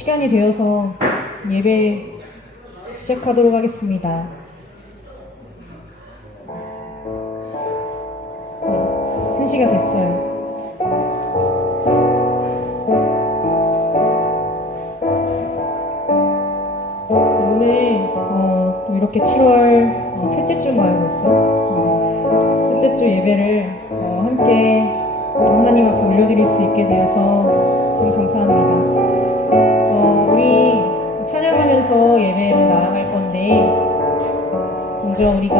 시간이 되어서 예배 시작하도록 하겠습니다. 네, 1시가 됐어요. 오늘 이렇게 7월 셋째 주인 거 알고 있어? 셋째 주 예배를 함께 하나님 앞에 올려드릴 수 있게 되어서 참 감사합니다. 우리 찬양하면서 예배를 나아갈 건데, 먼저 우리가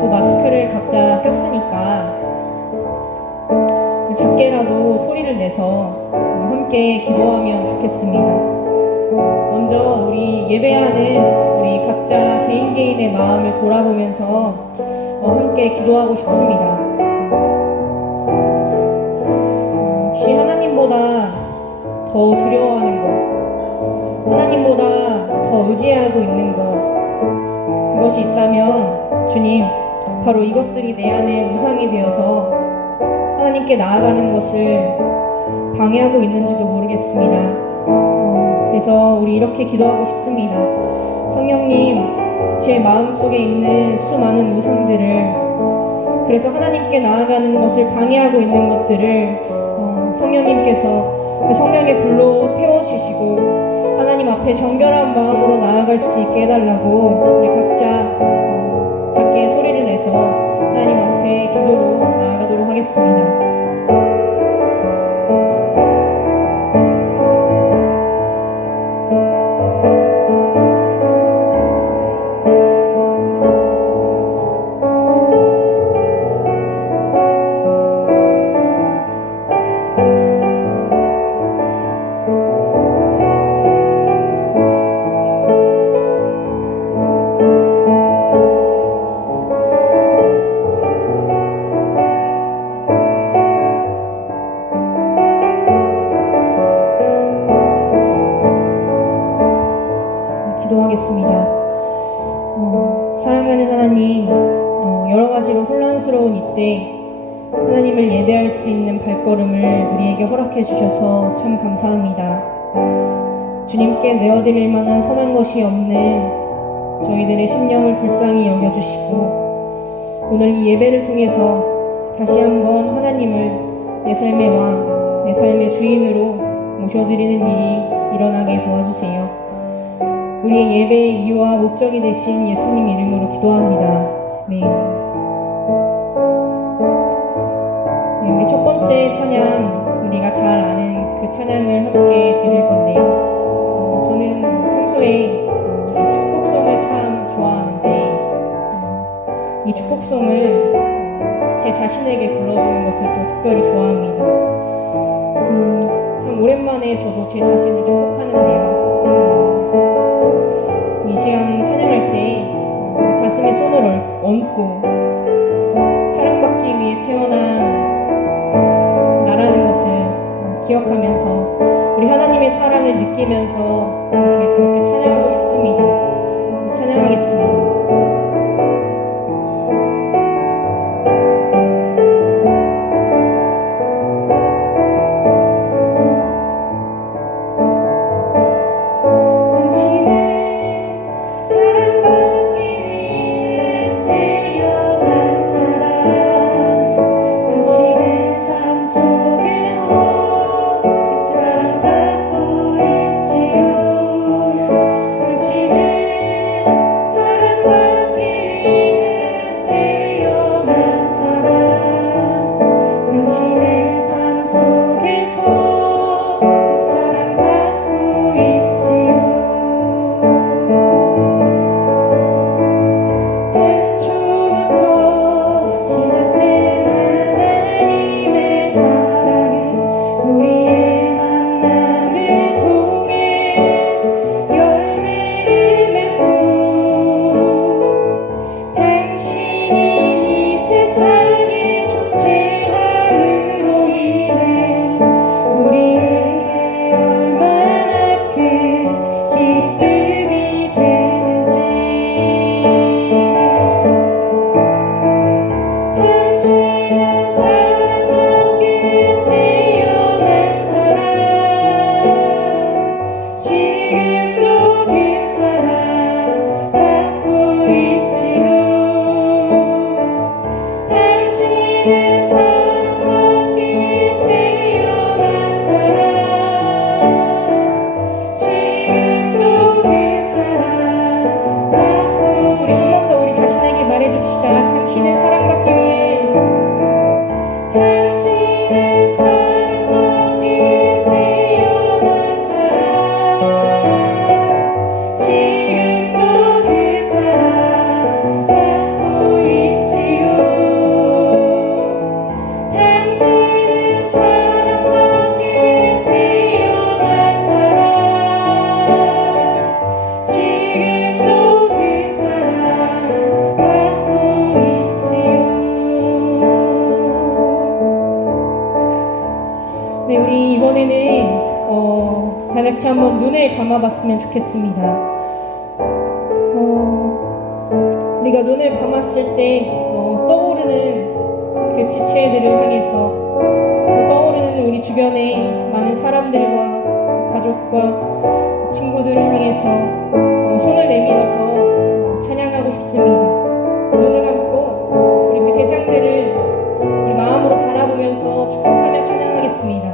또 마스크를 각자 꼈으니까 작게라도 소리를 내서 함께 기도하면 좋겠습니다. 먼저 우리 예배하는 우리 각자 개인의 마음을 돌아보면서 함께 기도하고 싶습니다. 혹시 하나님보다 더 두려워하는 것, 하나님보다 더 의지하고 있는 것, 그것이 있다면 주님, 바로 이것들이 내 안에 우상이 되어서 하나님께 나아가는 것을 방해하고 있는지도 모르겠습니다. 그래서 우리 이렇게 기도하고 싶습니다. 성령님, 제 마음속에 있는 수많은 우상들을, 그래서 하나님께 나아가는 것을 방해하고 있는 것들을 성령님께서 그 성령의 불로 태워주시고 하나님 앞에 정결한 마음으로 나아갈 수 있게 해달라고 우리 각자 작게 소리를 내서 하나님 앞에 기도로 나아가도록 하겠습니다. 기도하겠습니다. 사랑하는 하나님, 여러 가지로 혼란스러운 이때 하나님을 예배할 수 있는 발걸음을 우리에게 허락해 주셔서 참 감사합니다. 주님께 내어드릴 만한 선한 것이 없는 저희들의 심령을 불쌍히 여겨주시고 오늘 이 예배를 통해서 다시 한번 하나님을 내 삶의 왕, 내 삶의 주인으로 모셔드리는 일이 일어나게 도와주세요. 우리의 예배의 이유와 목적이 되신 예수님 이름으로 기도합니다. 네. 우리 첫 번째 찬양, 우리가 잘 아는 그 찬양을 함께 드릴 건데요. 저는 평소에 축복송을 참 좋아하는데 이 축복송을 제 자신에게 불러주는 것을 또 특별히 좋아합니다. 참 오랜만에 저도 제 자신을 축복하는데요. 이 시간 찬양할 때 우리 가슴에 손을 얹고 사랑받기 위해 태어난 나라는 것을 기억하면서 우리 하나님의 사랑을 느끼면서 그렇게 찬양하고 싶습니다. 찬양하겠습니다. 사랑받고 다 같이 한번 눈을 감아봤으면 좋겠습니다. 우리가 눈을 감았을 때 떠오르는 그 지체들을 향해서 떠오르는 우리 주변의 많은 사람들과 가족과 친구들을 향해서 손을 내밀어서 찬양하고 싶습니다. 눈을 감고 우리 그 대상들을 우리 마음으로 바라보면서 축복하며 찬양하겠습니다.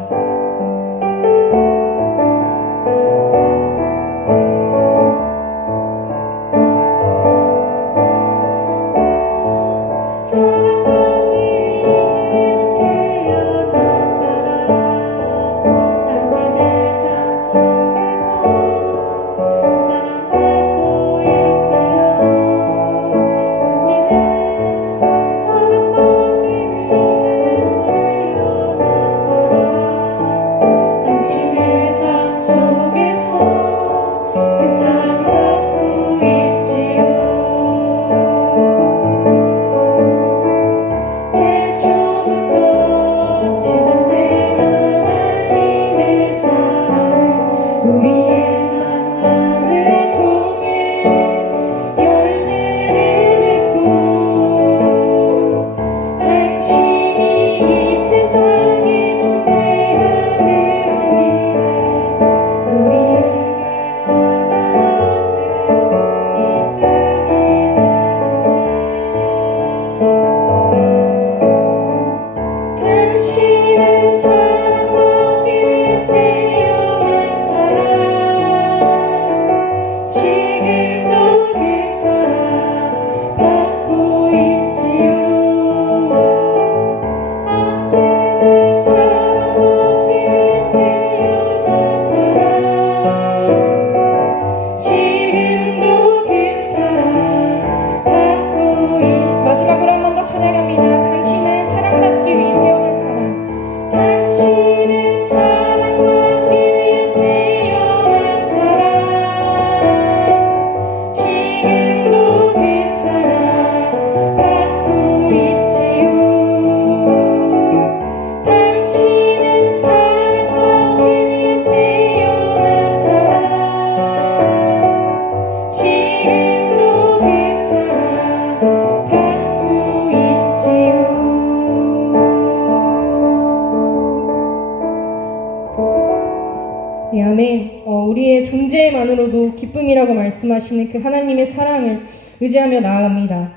네, 아멘. 우리의 존재만으로도 기쁨이라고 말씀하시는 그 하나님의 사랑을 의지하며 나아갑니다.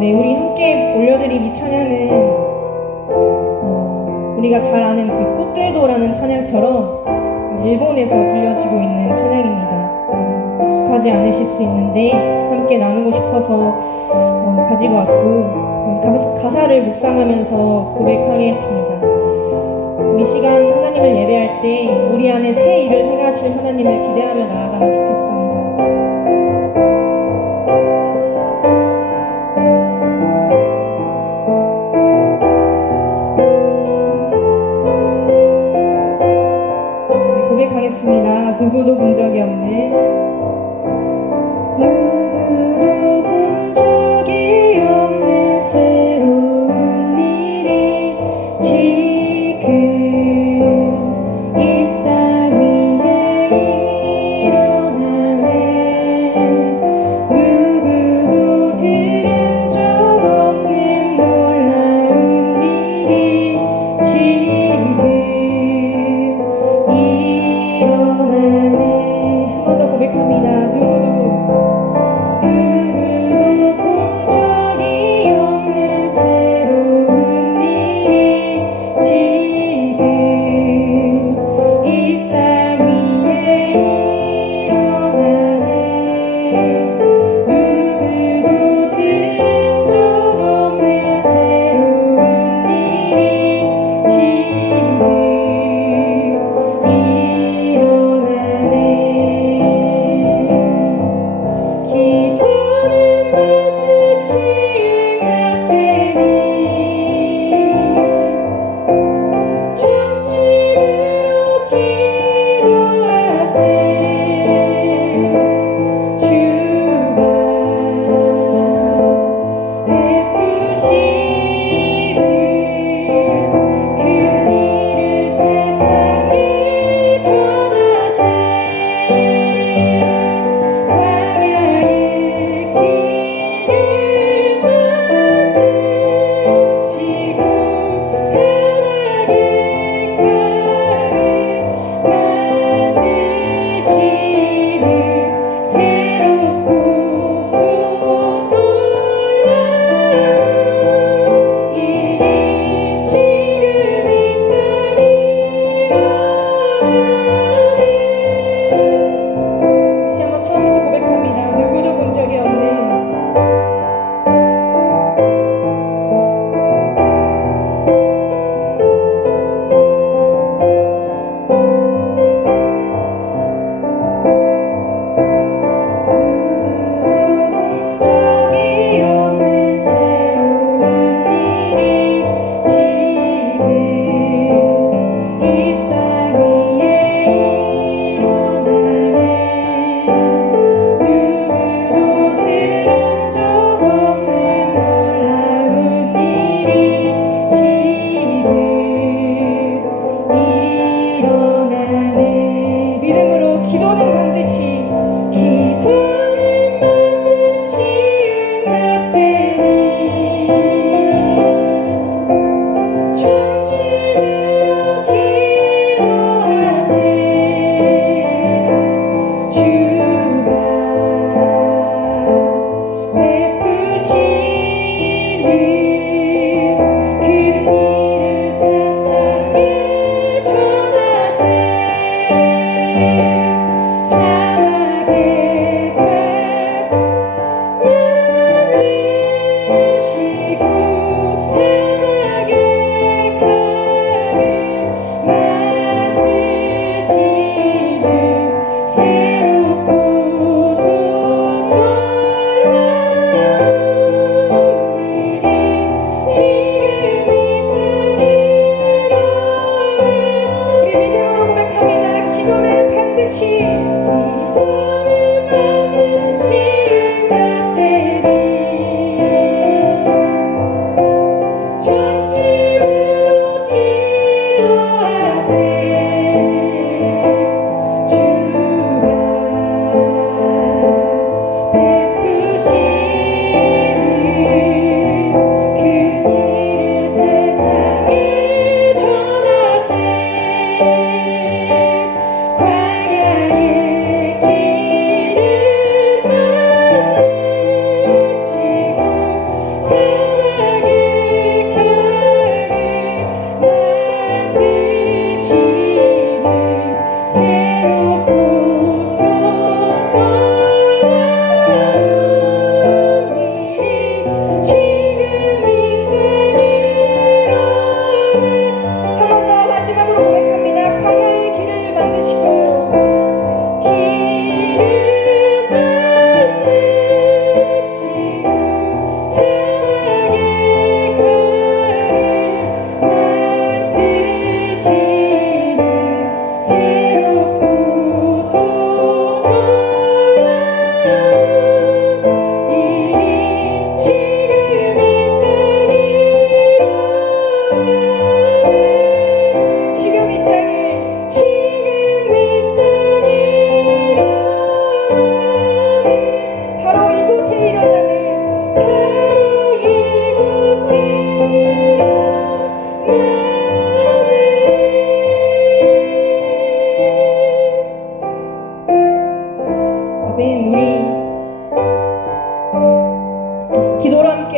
네, 우리 함께 올려드릴 이 찬양은 우리가 잘 아는 그 꽃들도라는 찬양처럼 일본에서 들려지고 있는 찬양입니다. 익숙하지 않으실 수 있는데 함께 나누고 싶어서 가지고 왔고 가사를 묵상하면서 고백하겠습니다. 우리 시간 하나님을 예배할 때 우리 안에 새 일을 행하실 하나님을 기대하며 나아가면 좋겠습니다. 네, 고백하겠습니다. 누구도 본 적이 없는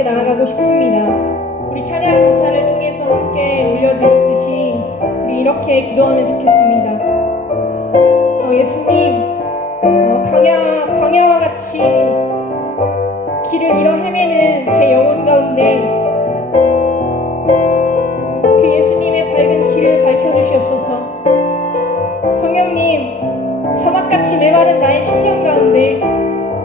나아가고 싶습니다. 우리 찬양 가사를 통해서 함께 올려드렸듯이 우리 이렇게 기도하면 좋겠습니다. 예수님, 광야와 같이 길을 잃어 헤매는 제 영혼 가운데 그 예수님의 밝은 길을 밝혀주시옵소서. 성령님, 사막같이 메마른 나의 심령 가운데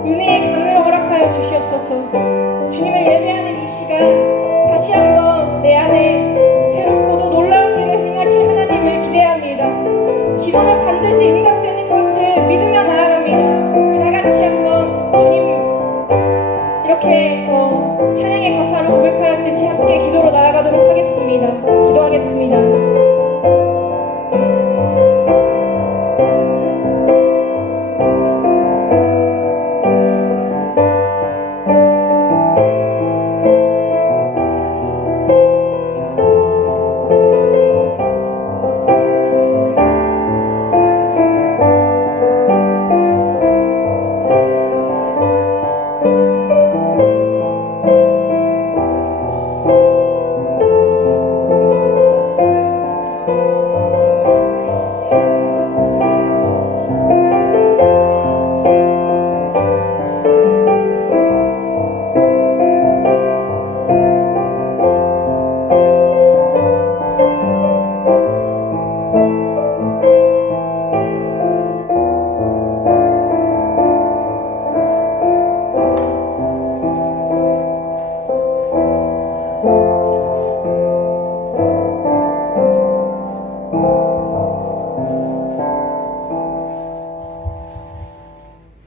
은혜의 강을 허락하여 주시옵소서. 주님을 예배하는 이 시간 다시 한번 내 안에 새롭고도 놀라운 일을 행하실 하나님을 기대합니다. 기도는 반드시 응답되는 것을 믿으며 나아갑니다. 다 같이 한번 주님 이렇게 찬양의 가사를 고백하였듯이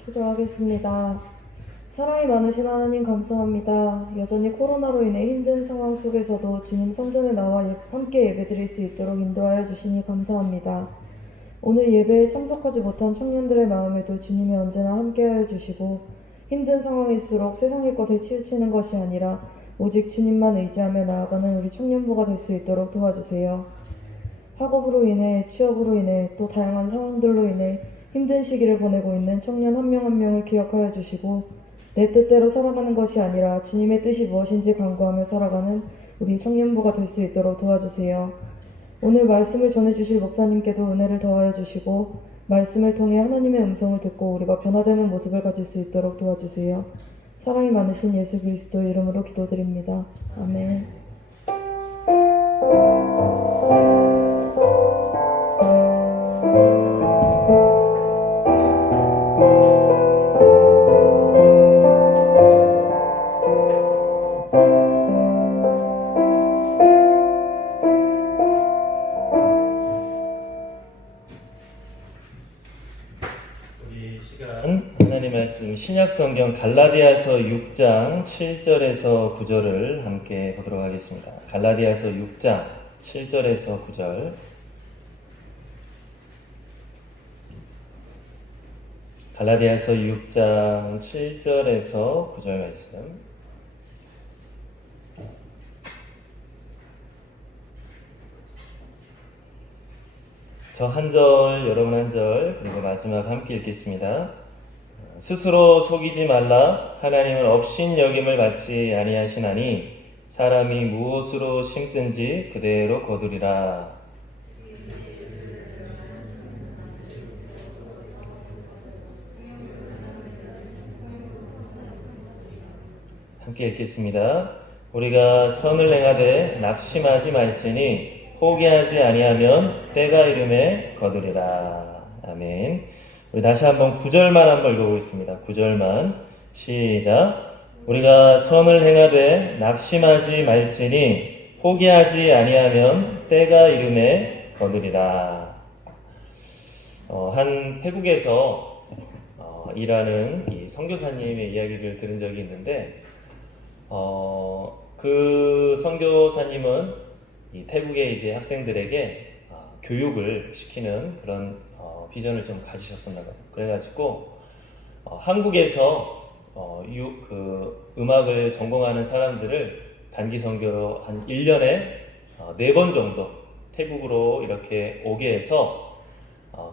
기도하겠습니다. 사랑이 많으신 하나님 감사합니다. 여전히 코로나로 인해 힘든 상황 속에서도 주님 성전에 나와 함께 예배드릴 수 있도록 인도하여 주시니 감사합니다. 오늘 예배에 참석하지 못한 청년들의 마음에도 주님이 언제나 함께하여 주시고 힘든 상황일수록 세상의 것에 치우치는 것이 아니라 오직 주님만 의지하며 나아가는 우리 청년부가 될 수 있도록 도와주세요. 학업으로 인해, 취업으로 인해, 또 다양한 상황들로 인해 힘든 시기를 보내고 있는 청년 한 명 한 명을 기억하여 주시고 내 뜻대로 살아가는 것이 아니라 주님의 뜻이 무엇인지 간구하며 살아가는 우리 청년부가 될 수 있도록 도와주세요. 오늘 말씀을 전해주실 목사님께도 은혜를 더하여 주시고 말씀을 통해 하나님의 음성을 듣고 우리가 변화되는 모습을 가질 수 있도록 도와주세요. 사랑이 많으신 예수 그리스도 이름으로 기도드립니다. 아멘. 하나님 말씀 신약성경 갈라디아서 6장 7절에서 9절을 함께 보도록 하겠습니다. 갈라디아서 6장 7절에서 9절. 갈라디아서 6장 7절에서 9절 말씀. 저 한 절, 여러분 한 절, 그리고 마지막 함께 읽겠습니다. 스스로 속이지 말라. 하나님은 업신여김을 받지 아니하시나니 사람이 무엇으로 심든지 그대로 거두리라. 함께 읽겠습니다. 우리가 선을 행하되 낙심하지 말지니 포기하지 아니하면 때가 이름에 거두리라. 아멘. 우리 다시 한번 9절만 한번 읽어보겠습니다. 9절만 시작. 우리가 선을 행하되 낙심하지 말지니 포기하지 아니하면 때가 이름에 거두리라. 한 태국에서 일하는 이 선교사님의 이야기를 들은 적이 있는데 그 선교사님은 이 태국의 이제 학생들에게 교육을 시키는 그런 비전을 좀 가지셨었나 봐요. 그래가지고 한국에서 음악을 전공하는 사람들을 단기 선교로 한 1년에 4번 정도 태국으로 이렇게 오게 해서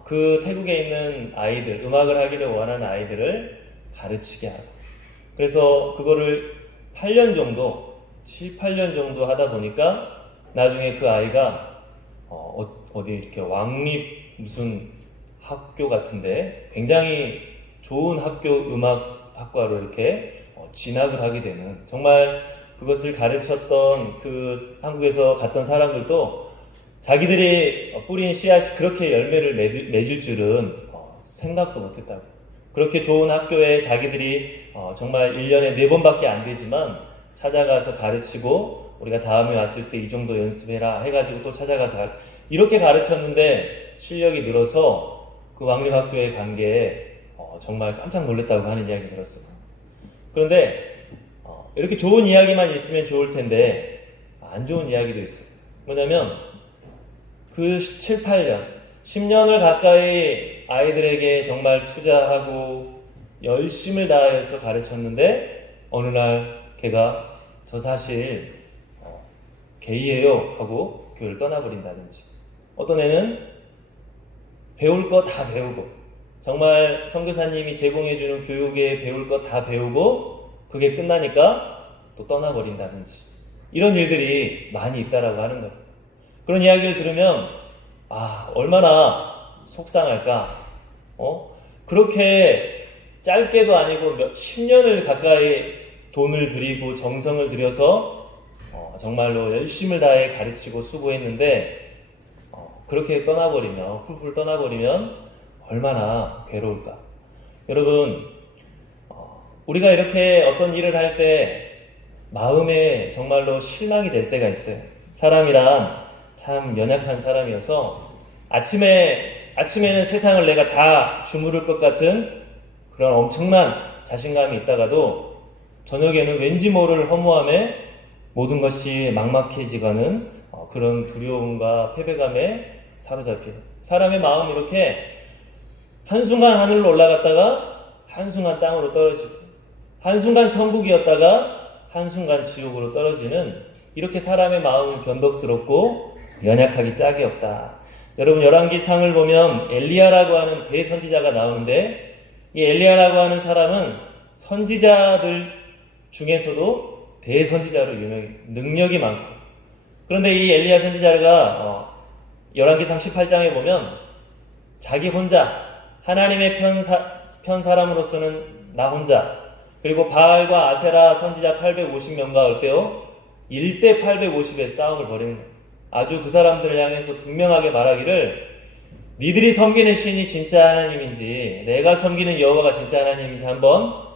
그 태국에 있는 아이들, 음악을 하기를 원하는 아이들을 가르치게 하고, 그래서 그거를 8년 정도, 7, 8년 정도 하다 보니까 나중에 그 아이가 어디 이렇게 왕립 무슨 학교 같은데 굉장히 좋은 학교 음악학과로 이렇게 진학을 하게 되는, 정말 그것을 가르쳤던 그 한국에서 갔던 사람들도 자기들이 뿌린 씨앗이 그렇게 열매를 맺을 줄은 생각도 못했다고. 그렇게 좋은 학교에 자기들이 정말 1년에 4번밖에 안 되지만 찾아가서 가르치고, 우리가 다음에 왔을 때 이 정도 연습해라 해가지고 또 찾아가서 이렇게 가르쳤는데 실력이 늘어서 그 왕립학교에 간 게 정말 깜짝 놀랐다고 하는 이야기 들었어요. 그런데 이렇게 좋은 이야기만 있으면 좋을 텐데 안 좋은 이야기도 있어요. 뭐냐면 그 7, 8년, 10년을 가까이 아이들에게 정말 투자하고 열심을 다해서 가르쳤는데 어느 날 걔가 저 사실 게이예요 하고 교회를 떠나버린다든지, 어떤 애는 배울 거 다 배우고 정말 선교사님이 제공해주는 교육에 배울 거 다 배우고 그게 끝나니까 또 떠나버린다든지, 이런 일들이 많이 있다라고 하는 거예요. 그런 이야기를 들으면 얼마나 속상할까. 그렇게 짧게도 아니고 몇 10년을 가까이 돈을 들이고 정성을 들여서 정말로 열심을 다해 가르치고 수고했는데 그렇게 떠나버리면, 훌훌 떠나버리면 얼마나 괴로울까. 여러분, 우리가 이렇게 어떤 일을 할 때 마음에 정말로 실망이 될 때가 있어요. 사람이란 참 연약한 사람이어서 아침에는 세상을 내가 다 주무를 것 같은 그런 엄청난 자신감이 있다가도 저녁에는 왠지 모를 허무함에 모든 것이 막막해지가는 그런 두려움과 패배감에 사로잡혀. 사람의 마음이 이렇게 한순간 하늘로 올라갔다가 한순간 땅으로 떨어지고, 한순간 천국이었다가 한순간 지옥으로 떨어지는, 이렇게 사람의 마음은 변덕스럽고 연약하기 짝이 없다. 여러분, 열왕기상을 보면 엘리야라고 하는 대선지자가 나오는데, 이 엘리야라고 하는 사람은 선지자들 중에서도 대선지자로 유명해요. 능력이 많고. 그런데 이 엘리야 선지자가 열왕기상 18장에 보면 자기 혼자, 하나님의 편 사람으로서는 나 혼자, 그리고 바알과 아세라 선지자 850명과 어때요? 1대 850의 싸움을 벌이는 거예요. 아주 그 사람들을 향해서 분명하게 말하기를, 니들이 섬기는 신이 진짜 하나님인지 내가 섬기는 여호와가 진짜 하나님인지 한번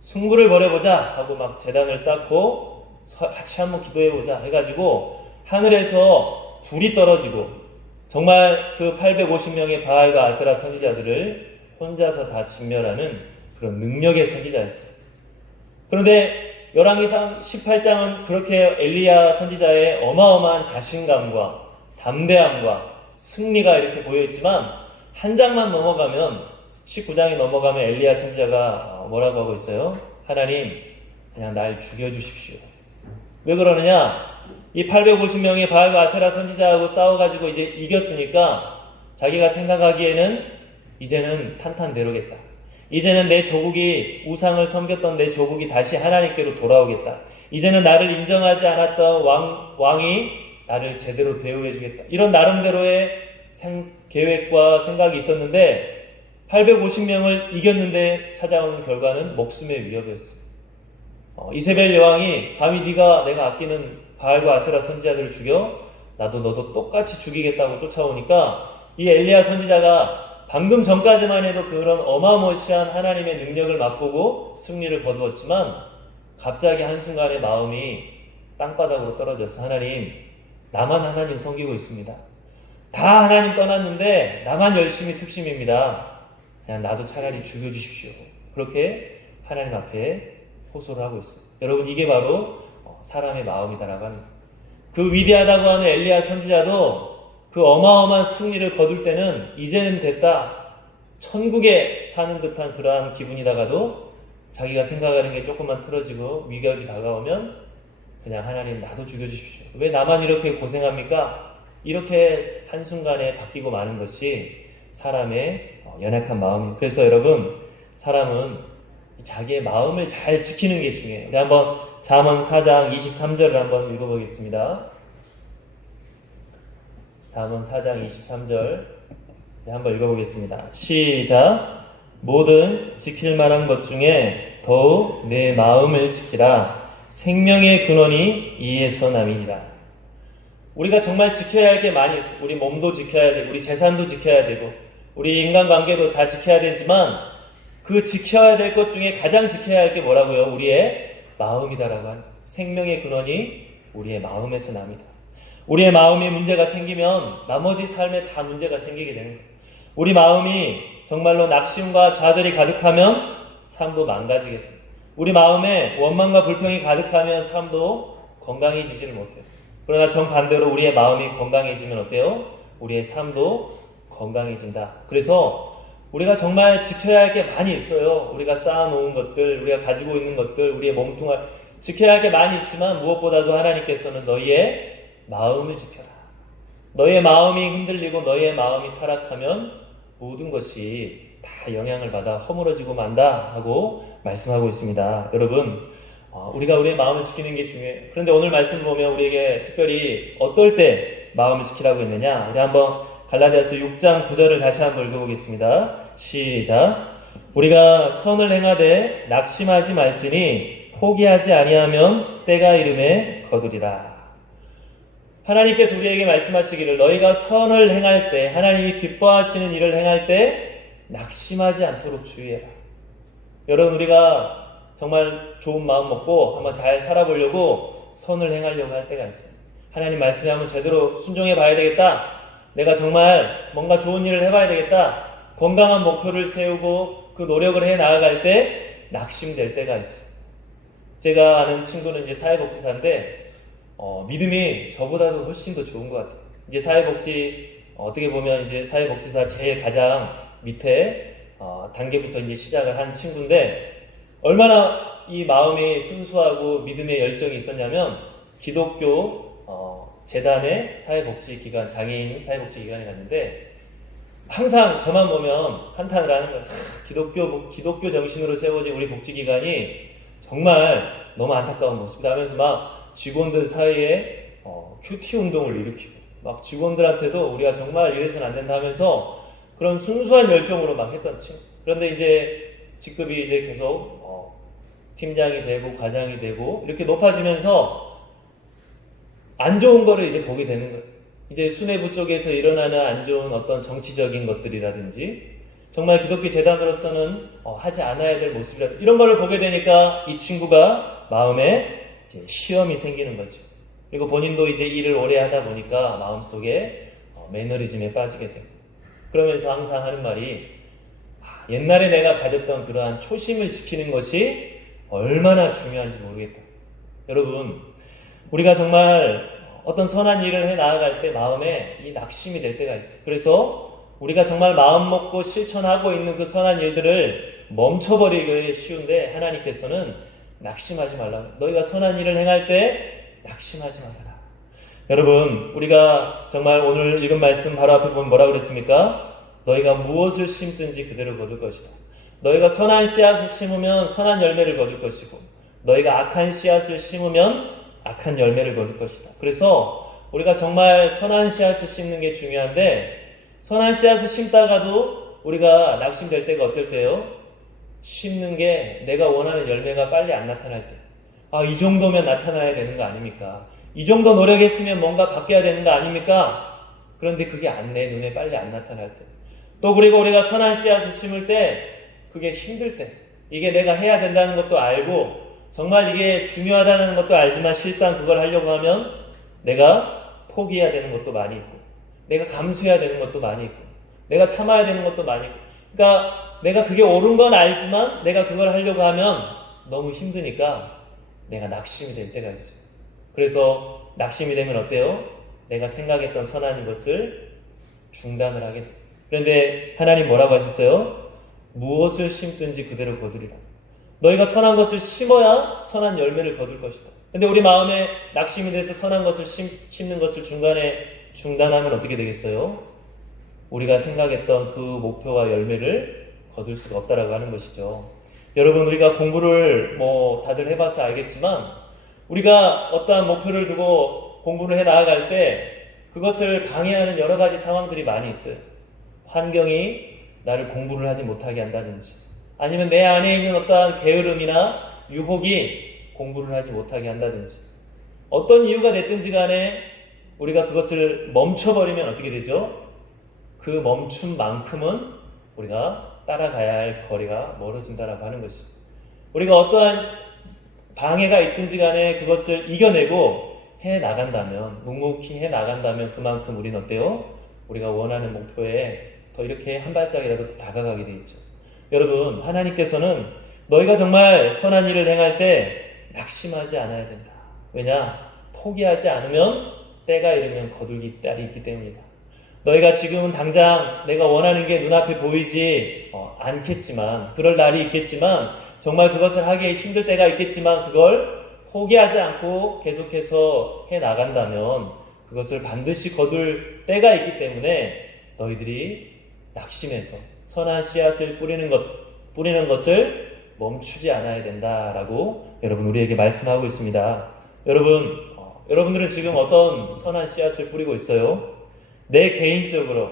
승부를 벌여보자 하고 막 제단을 쌓고 같이 한번 기도해보자 해가지고 하늘에서 불이 떨어지고 정말 그 850명의 바알과 아세라 선지자들을 혼자서 다 진멸하는 그런 능력의 선지자였어요. 그런데 열왕기상 18장은 그렇게 엘리야 선지자의 어마어마한 자신감과 담대함과 승리가 이렇게 보여있지만, 한 장만 넘어가면, 19장이 넘어가면 엘리야 선지자가 뭐라고 하고 있어요? 하나님, 그냥 날 죽여주십시오. 왜 그러느냐? 이 850명의 바알과 아세라 선지자하고 싸워가지고 이제 이겼으니까 자기가 생각하기에는 이제는 탄탄대로겠다. 이제는 내 조국이, 우상을 섬겼던 내 조국이 다시 하나님께로 돌아오겠다. 이제는 나를 인정하지 않았던 왕이 나를 제대로 대우해주겠다. 이런 나름대로의 계획과 생각이 있었는데 850명을 이겼는데 찾아오는 결과는 목숨의 위협이었어요. 이세벨 여왕이 감히 내가 아끼는 바알과 아세라 선지자들을 죽여? 나도 너도 똑같이 죽이겠다고 쫓아오니까 이 엘리야 선지자가 방금 전까지만 해도 그런 어마무시한 하나님의 능력을 맛보고 승리를 거두었지만 갑자기 한순간에 마음이 땅바닥으로 떨어져서, 하나님, 나만 하나님 섬기고 있습니다. 다 하나님 떠났는데 나만 열심히 특심입니다. 그냥 나도 차라리 죽여주십시오. 그렇게 하나님 앞에 호소를 하고 있습니다. 여러분, 이게 바로 사람의 마음이다라고 합니다. 그 위대하다고 하는 엘리야 선지자도 그 어마어마한 승리를 거둘 때는 이제는 됐다, 천국에 사는 듯한 그러한 기분이다가도 자기가 생각하는 게 조금만 틀어지고 위협이 다가오면 그냥 하나님, 나도 죽여주십시오. 왜 나만 이렇게 고생합니까? 이렇게 한순간에 바뀌고 마는 것이 사람의 연약한 마음입니다. 그래서 여러분, 사람은 자기의 마음을 잘 지키는 게 중요해요. 우리 한번 잠언 4장 23절을 한번 읽어보겠습니다. 잠언 4장 23절 한번 읽어보겠습니다. 시작. 모든 지킬 만한 것 중에 더욱 내 마음을 지키라. 생명의 근원이 이에서 남이니라. 우리가 정말 지켜야 할 게 많이 있어요. 우리 몸도 지켜야 되고, 우리 재산도 지켜야 되고, 우리 인간관계도 다 지켜야 되지만 그 지켜야 될 것 중에 가장 지켜야 할 게 뭐라고요? 우리의 마음이다라고 하는, 생명의 근원이 우리의 마음에서 납니다. 우리의 마음에 문제가 생기면 나머지 삶에 다 문제가 생기게 되는 거예요. 우리 마음이 정말로 낙심과 좌절이 가득하면 삶도 망가지게 됩니다. 우리 마음에 원망과 불평이 가득하면 삶도 건강해지지를 못해요. 그러나 정반대로 우리의 마음이 건강해지면 어때요? 우리의 삶도 건강해진다. 그래서 우리가 정말 지켜야 할 게 많이 있어요. 우리가 쌓아놓은 것들, 우리가 가지고 있는 것들, 우리의 몸뚱아리, 지켜야 할 게 많이 있지만 무엇보다도 하나님께서는 너희의 마음을 지켜라. 너희의 마음이 흔들리고 너희의 마음이 타락하면 모든 것이 다 영향을 받아 허물어지고 만다 하고 말씀하고 있습니다. 여러분, 우리가 우리의 마음을 지키는 게 중요해요. 그런데 오늘 말씀 보면 우리에게 특별히 어떨 때 마음을 지키라고 했느냐? 우리 한번 갈라디아서 6장 9절을 다시 한번 읽어보겠습니다. 시작. 우리가 선을 행하되 낙심하지 말지니 포기하지 아니하면 때가 이름에 거두리라. 하나님께서 우리에게 말씀하시기를, 너희가 선을 행할 때, 하나님이 기뻐하시는 일을 행할 때 낙심하지 않도록 주의해라. 여러분, 우리가 정말 좋은 마음 먹고 한번 잘 살아보려고 선을 행하려고 할 때가 있어요. 하나님 말씀에 한번 제대로 순종해 봐야 되겠다. 내가 정말 뭔가 좋은 일을 해봐야 되겠다. 건강한 목표를 세우고 그 노력을 해 나아갈 때 낙심될 때가 있어요. 제가 아는 친구는 이제 사회복지사인데 믿음이 저보다도 훨씬 더 좋은 것 같아요. 이제 사회복지 어떻게 보면 이제 사회복지사 제일 가장 밑에 단계부터 이제 시작을 한 친구인데 얼마나 이 마음이 순수하고 믿음의 열정이 있었냐면 기독교 재단의 사회복지기관, 장애인 사회복지기관에 갔는데 항상 저만 보면 한탄을 하는 거예요. 기독교 정신으로 세워진 우리 복지기관이 정말 너무 안타까운 모습이다 하면서 막 직원들 사이에 큐티 운동을 일으키고 막 직원들한테도 우리가 정말 이래서는 안 된다 하면서 그런 순수한 열정으로 막 했던 친구. 그런데 이제 직급이 이제 계속 팀장이 되고 과장이 되고 이렇게 높아지면서 안 좋은 거를 이제 보게 되는 거예요. 이제 수뇌부 쪽에서 일어나는 안 좋은 어떤 정치적인 것들이라든지 정말 기독교 재단으로서는 하지 않아야 될 모습이라든지 이런 거를 보게 되니까 이 친구가 마음에 이제 시험이 생기는 거죠. 그리고 본인도 이제 일을 오래 하다 보니까 마음속에 매너리즘에 빠지게 되고 그러면서 항상 하는 말이 옛날에 내가 가졌던 그러한 초심을 지키는 것이 얼마나 중요한지 모르겠다. 여러분, 우리가 정말 어떤 선한 일을 해 나아갈 때 마음에 이 낙심이 될 때가 있어요. 그래서 우리가 정말 마음 먹고 실천하고 있는 그 선한 일들을 멈춰버리기 쉬운데 하나님께서는 낙심하지 말라고. 너희가 선한 일을 행할 때 낙심하지 말아라. 여러분, 우리가 정말 오늘 읽은 말씀 바로 앞에 보면 뭐라 그랬습니까? 너희가 무엇을 심든지 그대로 거둘 것이다. 너희가 선한 씨앗을 심으면 선한 열매를 거둘 것이고 너희가 악한 씨앗을 심으면 악한 열매를 거둘 것이다. 그래서 우리가 정말 선한 씨앗을 심는 게 중요한데 선한 씨앗을 심다가도 우리가 낙심될 때가 어떨 때요? 심는 게 내가 원하는 열매가 빨리 안 나타날 때. 이 정도면 나타나야 되는 거 아닙니까? 이 정도 노력했으면 뭔가 바뀌어야 되는 거 아닙니까? 그런데 그게 내 눈에 빨리 안 나타날 때. 또 그리고 우리가 선한 씨앗을 심을 때 그게 힘들 때 이게 내가 해야 된다는 것도 알고 정말 이게 중요하다는 것도 알지만 실상 그걸 하려고 하면 내가 포기해야 되는 것도 많이 있고 내가 감수해야 되는 것도 많이 있고 내가 참아야 되는 것도 많이 있고 그러니까 내가 그게 옳은 건 알지만 내가 그걸 하려고 하면 너무 힘드니까 내가 낙심이 될 때가 있어요. 그래서 낙심이 되면 어때요? 내가 생각했던 선한 것을 중단을 하게 돼요. 그런데 하나님 뭐라고 하셨어요? 무엇을 심든지 그대로 거두리라. 너희가 선한 것을 심어야 선한 열매를 거둘 것이다. 근데 우리 마음에 낙심이 돼서 선한 것을 심는 것을 중간에 중단하면 어떻게 되겠어요? 우리가 생각했던 그 목표와 열매를 거둘 수가 없다라고 하는 것이죠. 여러분, 우리가 공부를 다들 해봐서 알겠지만 우리가 어떠한 목표를 두고 공부를 해 나아갈 때 그것을 방해하는 여러 가지 상황들이 많이 있어요. 환경이 나를 공부를 하지 못하게 한다든지 아니면 내 안에 있는 어떠한 게으름이나 유혹이 공부를 하지 못하게 한다든지 어떤 이유가 됐든지 간에 우리가 그것을 멈춰버리면 어떻게 되죠? 그 멈춤만큼은 우리가 따라가야 할 거리가 멀어진다라고 하는 것이죠. 우리가 어떠한 방해가 있든지 간에 그것을 이겨내고 해나간다면 묵묵히 해나간다면 그만큼 우리는 어때요? 우리가 원하는 목표에 더 이렇게 한 발짝이라도 더 다가가게 돼 있죠. 여러분, 하나님께서는 너희가 정말 선한 일을 행할 때 낙심하지 않아야 된다. 왜냐? 포기하지 않으면 때가 이르면 거둘 날이 있기 때문이다. 너희가 지금은 당장 내가 원하는 게 눈앞에 보이지 않겠지만 그럴 날이 있겠지만 정말 그것을 하기에 힘들 때가 있겠지만 그걸 포기하지 않고 계속해서 해나간다면 그것을 반드시 거둘 때가 있기 때문에 너희들이 낙심해서 선한 씨앗을 뿌리는 것을 멈추지 않아야 된다라고 여러분 우리에게 말씀하고 있습니다. 여러분들은 지금 어떤 선한 씨앗을 뿌리고 있어요? 내 개인적으로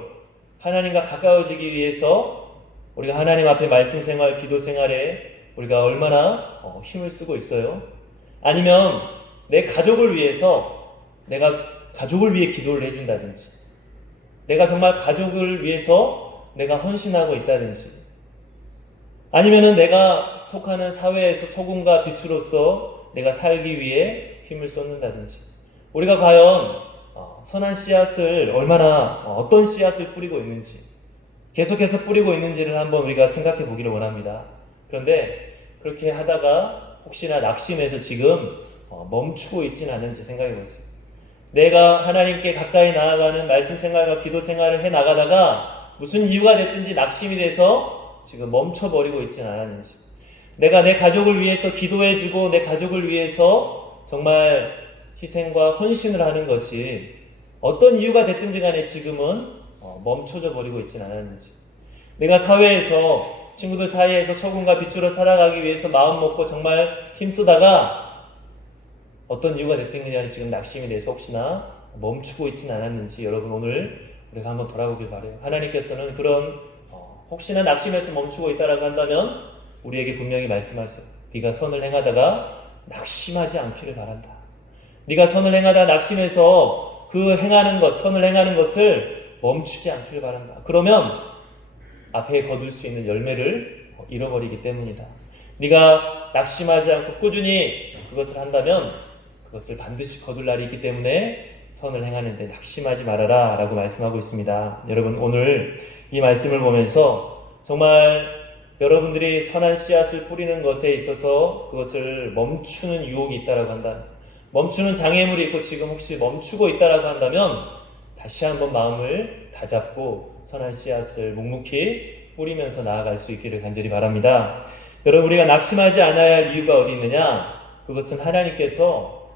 하나님과 가까워지기 위해서 우리가 하나님 앞에 말씀 생활, 기도 생활에 우리가 얼마나 힘을 쓰고 있어요? 아니면 내 가족을 위해서 내가 가족을 위해 기도를 해준다든지 내가 정말 가족을 위해서 내가 헌신하고 있다든지 아니면은 내가 속하는 사회에서 소금과 빛으로서 내가 살기 위해 힘을 쏟는다든지. 우리가 과연 선한 씨앗을 얼마나 어떤 씨앗을 뿌리고 있는지, 계속해서 뿌리고 있는지를 한번 우리가 생각해 보기를 원합니다. 그런데 그렇게 하다가 혹시나 낙심해서 지금 멈추고 있지는 않은지 생각해 보세요. 내가 하나님께 가까이 나아가는 말씀 생활과 기도 생활을 해 나가다가 무슨 이유가 됐든지 낙심이 돼서 지금 멈춰버리고 있지는 않았는지, 내가 내 가족을 위해서 기도해주고 내 가족을 위해서 정말 희생과 헌신을 하는 것이 어떤 이유가 됐든지 간에 지금은 멈춰져 버리고 있지는 않았는지, 내가 사회에서 친구들 사이에서 소금과 빛으로 살아가기 위해서 마음 먹고 정말 힘쓰다가 어떤 이유가 됐든지 간에 지금 낙심이 돼서 혹시나 멈추고 있지는 않았는지, 여러분 오늘 우리가 한번 돌아보길 바래요. 하나님께서는 그런 혹시나 낙심해서 멈추고 있다라고 한다면 우리에게 분명히 말씀하세요. 네가 선을 행하다가 낙심하지 않기를 바란다. 네가 선을 행하다 낙심해서 그 행하는 것, 선을 행하는 것을 멈추지 않기를 바란다. 그러면 앞에 거둘 수 있는 열매를 잃어버리기 때문이다. 네가 낙심하지 않고 꾸준히 그것을 한다면 그것을 반드시 거둘 날이 있기 때문에 선을 행하는데 낙심하지 말아라 라고 말씀하고 있습니다. 여러분 오늘 이 말씀을 보면서 정말 여러분들이 선한 씨앗을 뿌리는 것에 있어서 그것을 멈추는 유혹이 있다라고 한다면, 멈추는 장애물이 있고 지금 혹시 멈추고 있다라고 한다면 다시 한번 마음을 다잡고 선한 씨앗을 묵묵히 뿌리면서 나아갈 수 있기를 간절히 바랍니다. 여러분 우리가 낙심하지 않아야 할 이유가 어디 있느냐? 그것은 하나님께서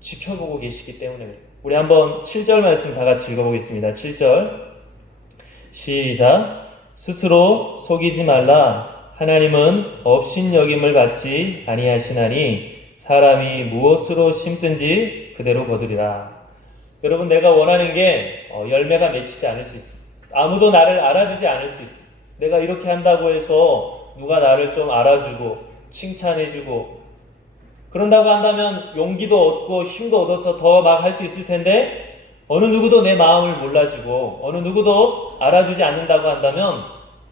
지켜보고 계시기 때문입니다. 우리 한번 7절 말씀 다 같이 읽어보겠습니다. 7절 시작. 스스로 속이지 말라. 하나님은 업신여김을 받지 아니하시나니 사람이 무엇으로 심든지 그대로 거두리라. 여러분 내가 원하는 게 열매가 맺히지 않을 수 있어. 아무도 나를 알아주지 않을 수 있어. 내가 이렇게 한다고 해서 누가 나를 좀 알아주고 칭찬해주고 그런다고 한다면 용기도 얻고 힘도 얻어서 더 막 할 수 있을 텐데, 어느 누구도 내 마음을 몰라주고 어느 누구도 알아주지 않는다고 한다면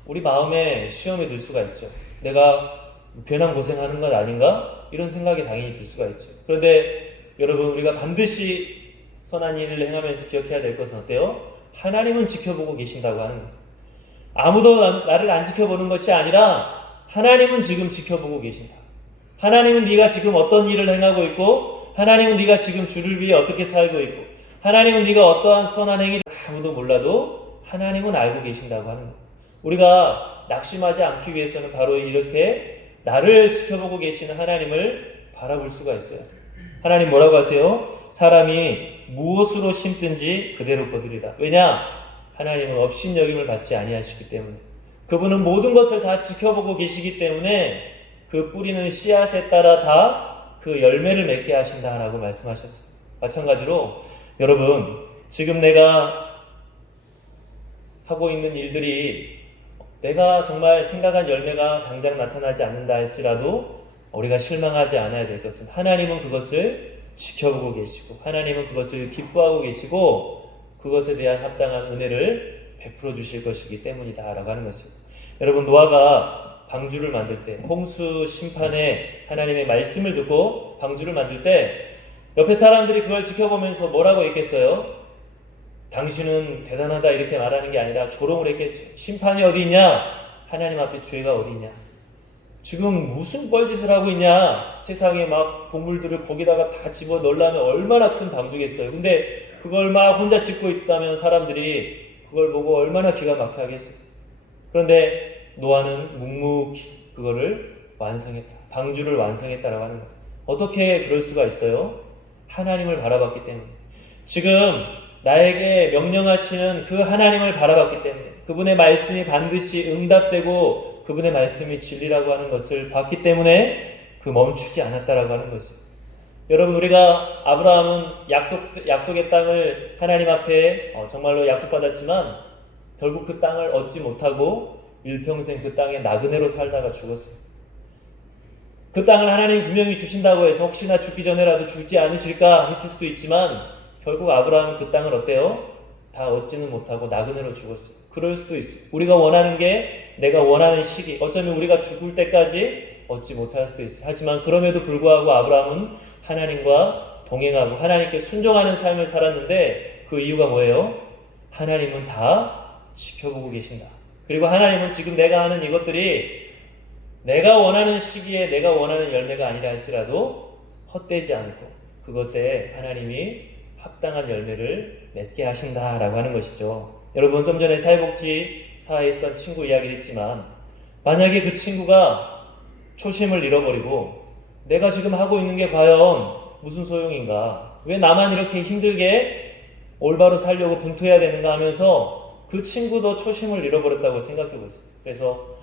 우리 마음에 시험이 들 수가 있죠. 내가 괜한 고생하는 것 아닌가? 이런 생각이 당연히 들 수가 있죠. 그런데 여러분 우리가 반드시 선한 일을 행하면서 기억해야 될 것은 어때요? 하나님은 지켜보고 계신다고 하는 거예요. 아무도 나를 안 지켜보는 것이 아니라 하나님은 지금 지켜보고 계신다. 하나님은 네가 지금 어떤 일을 행하고 있고, 하나님은 네가 지금 주를 위해 어떻게 살고 있고, 하나님은 네가 어떠한 선한 행위를 아무도 몰라도 하나님은 알고 계신다고 하는 거예요. 우리가 낙심하지 않기 위해서는 바로 이렇게 나를 지켜보고 계시는 하나님을 바라볼 수가 있어요. 하나님 뭐라고 하세요? 사람이 무엇으로 심든지 그대로 거두리라. 왜냐? 하나님은 업신여김을 받지 아니하시기 때문에, 그분은 모든 것을 다 지켜보고 계시기 때문에 그 뿌리는 씨앗에 따라 다 그 열매를 맺게 하신다라고 말씀하셨어요. 마찬가지로 여러분 지금 내가 하고 있는 일들이 내가 정말 생각한 열매가 당장 나타나지 않는다 할지라도 우리가 실망하지 않아야 될 것은 하나님은 그것을 지켜보고 계시고 하나님은 그것을 기뻐하고 계시고 그것에 대한 합당한 은혜를 베풀어 주실 것이기 때문이다 라고 하는 것입니다. 여러분 노아가 방주를 만들 때, 홍수 심판에 하나님의 말씀을 듣고 방주를 만들 때 옆에 사람들이 그걸 지켜보면서 뭐라고 했겠어요? 당신은 대단하다 이렇게 말하는 게 아니라 조롱을 했겠죠. 심판이 어디 있냐? 하나님 앞에 죄가 어디 있냐? 지금 무슨 뻘짓을 하고 있냐? 세상에 막 동물들을 거기다가 다 집어넣으려면 얼마나 큰 방주겠어요. 근데 그걸 막 혼자 짓고 있다면 사람들이 그걸 보고 얼마나 기가 막히게 하겠어요. 그런데 노아는 묵묵히 그거를 완성했다. 방주를 완성했다라고 하는 거예요. 어떻게 그럴 수가 있어요? 하나님을 바라봤기 때문에. 지금 나에게 명령하시는 그 하나님을 바라봤기 때문에, 그분의 말씀이 반드시 응답되고 그분의 말씀이 진리라고 하는 것을 봤기 때문에 그 멈추지 않았다라고 하는 것이죠. 여러분 우리가 아브라함은 약속의 땅을 하나님 앞에 정말로 약속받았지만 결국 그 땅을 얻지 못하고 일평생 그 땅에 나그네로 살다가 죽었어요. 그 땅을 하나님 분명히 주신다고 해서 혹시나 죽기 전에라도 죽지 않으실까 했을 수도 있지만 결국 아브라함은 그 땅을 어때요? 다 얻지는 못하고 나그네로 죽었어요. 그럴 수도 있어요. 우리가 원하는 게 내가 원하는 시기, 어쩌면 우리가 죽을 때까지 얻지 못할 수도 있어요. 하지만 그럼에도 불구하고 아브라함은 하나님과 동행하고 하나님께 순종하는 삶을 살았는데 그 이유가 뭐예요? 하나님은 다 지켜보고 계신다. 그리고 하나님은 지금 내가 하는 이것들이 내가 원하는 시기에 내가 원하는 열매가 아니라 할지라도 헛되지 않고 그것에 하나님이 합당한 열매를 맺게 하신다라고 하는 것이죠. 여러분, 좀 전에 사회복지사에 있던 친구 이야기를 했지만 만약에 그 친구가 초심을 잃어버리고 내가 지금 하고 있는 게 과연 무슨 소용인가, 왜 나만 이렇게 힘들게 올바로 살려고 분투해야 되는가 하면서 그 친구도 초심을 잃어버렸다고 생각해 보세요. 그래서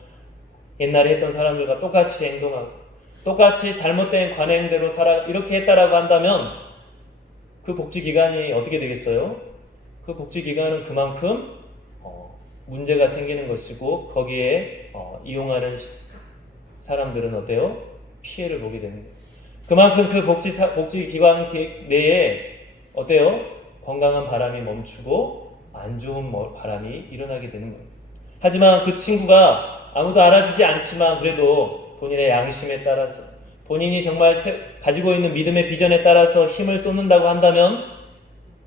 옛날에 했던 사람들과 똑같이 행동하고 똑같이 잘못된 관행대로 살아 이렇게 했다라고 한다면 그 복지기관이 어떻게 되겠어요? 그 복지기관은 그만큼 문제가 생기는 것이고 거기에 이용하는 사람들은 어때요? 피해를 보게 되는 거예요. 그만큼 그 복지기관 내에 어때요? 건강한 바람이 멈추고 안 좋은 바람이 일어나게 되는 거예요. 하지만 그 친구가 아무도 알아주지 않지만 그래도 본인의 양심에 따라서 본인이 정말 가지고 있는 믿음의 비전에 따라서 힘을 쏟는다고 한다면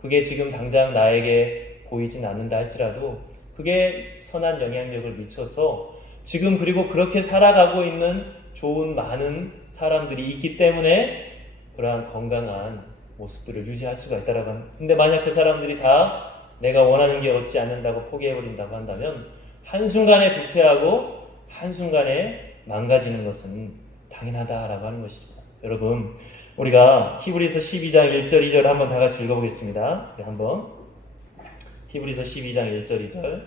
그게 지금 당장 나에게 보이진 않는다 할지라도 그게 선한 영향력을 미쳐서 지금 그리고 그렇게 살아가고 있는 좋은 많은 사람들이 있기 때문에 그러한 건강한 모습들을 유지할 수가 있다라고 합니다. 근데 만약 그 사람들이 다 내가 원하는 게 얻지 않는다고 포기해버린다고 한다면 한순간에 부패하고 한순간에 망가지는 것은 당연하다라고 하는 것이죠. 여러분, 우리가 히브리서 12장 1절 2절 한번 다 같이 읽어보겠습니다. 네, 한번 히브리서 12장 1절 2절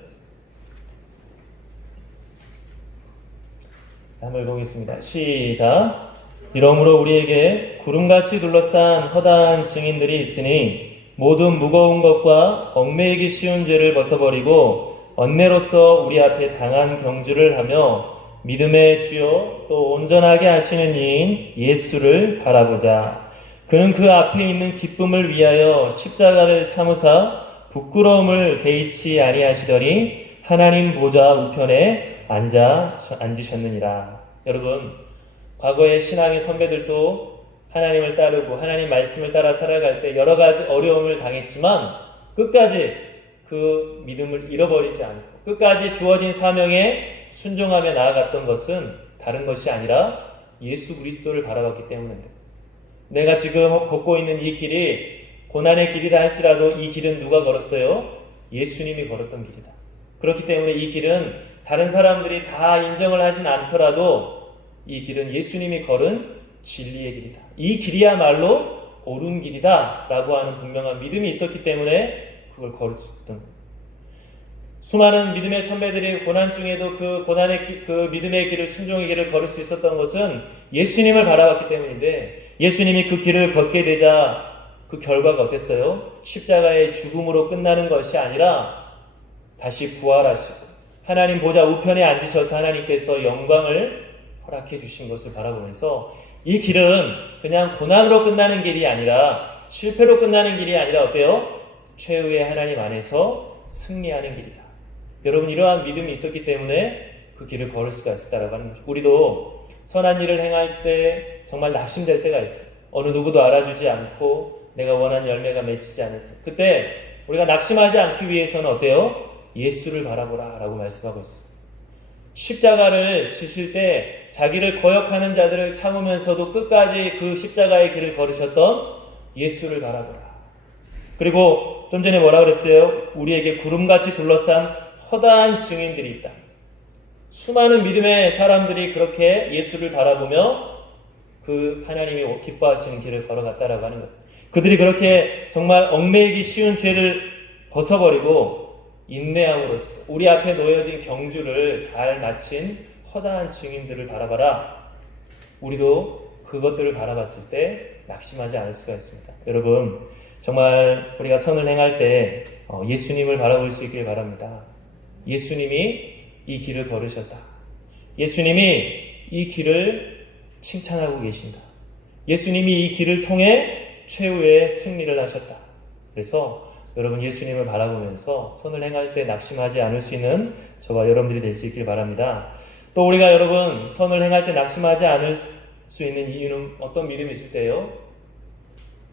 한번 읽어보겠습니다. 시작. 이러므로 우리에게 구름같이 둘러싼 허다한 증인들이 있으니 모든 무거운 것과 얽매이기 쉬운 죄를 벗어버리고 언내로서 우리 앞에 당한 경주를 하며 믿음의 주요 또 온전하게 하시는 이인 예수를 바라보자. 그는 그 앞에 있는 기쁨을 위하여 십자가를 참으사 부끄러움을 개의치 아니하시더니 하나님 보좌 우편에 앉으셨느니라. 여러분, 과거의 신앙의 선배들도 하나님을 따르고 하나님 말씀을 따라 살아갈 때 여러 가지 어려움을 당했지만 끝까지 그 믿음을 잃어버리지 않고 끝까지 주어진 사명에 순종하며 나아갔던 것은 다른 것이 아니라 예수 그리스도를 바라봤기 때문입니다. 내가 지금 걷고 있는 이 길이 고난의 길이라 할지라도 이 길은 누가 걸었어요? 예수님이 걸었던 길이다. 그렇기 때문에 이 길은 다른 사람들이 다 인정을 하진 않더라도 이 길은 예수님이 걸은 진리의 길이다. 이 길이야말로 옳은 길이다 라고 하는 분명한 믿음이 있었기 때문에 그걸 걸을 수 있던 거예요. 수많은 믿음의 선배들이 고난 중에도 그 고난의 그 믿음의 길을, 순종의 길을 걸을 수 있었던 것은 예수님을 바라봤기 때문인데, 예수님이 그 길을 걷게 되자 그 결과가 어땠어요? 십자가의 죽음으로 끝나는 것이 아니라 다시 부활하시고 하나님 보좌 우편에 앉으셔서 하나님께서 영광을 허락해 주신 것을 바라보면서 이 길은 그냥 고난으로 끝나는 길이 아니라, 실패로 끝나는 길이 아니라 어때요? 최후의 하나님 안에서 승리하는 길이다. 여러분, 이러한 믿음이 있었기 때문에 그 길을 걸을 수가 있었다라고 하는 거죠. 우리도 선한 일을 행할 때 정말 낙심될 때가 있어요. 어느 누구도 알아주지 않고 내가 원하는 열매가 맺히지 않을 때, 그때 우리가 낙심하지 않기 위해서는 어때요? 예수를 바라보라 라고 말씀하고 있어요. 십자가를 지실 때 자기를 거역하는 자들을 참으면서도 끝까지 그 십자가의 길을 걸으셨던 예수를 바라보라. 그리고 좀 전에 뭐라 그랬어요? 우리에게 구름같이 둘러싼 허다한 증인들이 있다. 수많은 믿음의 사람들이 그렇게 예수를 바라보며 그 하나님이 기뻐하시는 길을 걸어갔다라고 하는 것. 그들이 그렇게 정말 얽매이기 쉬운 죄를 벗어버리고 인내함으로써 우리 앞에 놓여진 경주를 잘 마친 허다한 증인들을 바라봐라. 우리도 그것들을 바라봤을 때 낙심하지 않을 수가 있습니다. 여러분, 정말 우리가 선을 행할 때 예수님을 바라볼 수 있길 바랍니다. 예수님이 이 길을 걸으셨다. 예수님이 이 길을 칭찬하고 계신다. 예수님이 이 길을 통해 최후의 승리를 하셨다. 그래서 여러분 예수님을 바라보면서 선을 행할 때 낙심하지 않을 수 있는 저와 여러분들이 될 수 있길 바랍니다. 또 우리가 여러분 선을 행할 때 낙심하지 않을 수 있는 이유는 어떤 믿음이 있을 때요?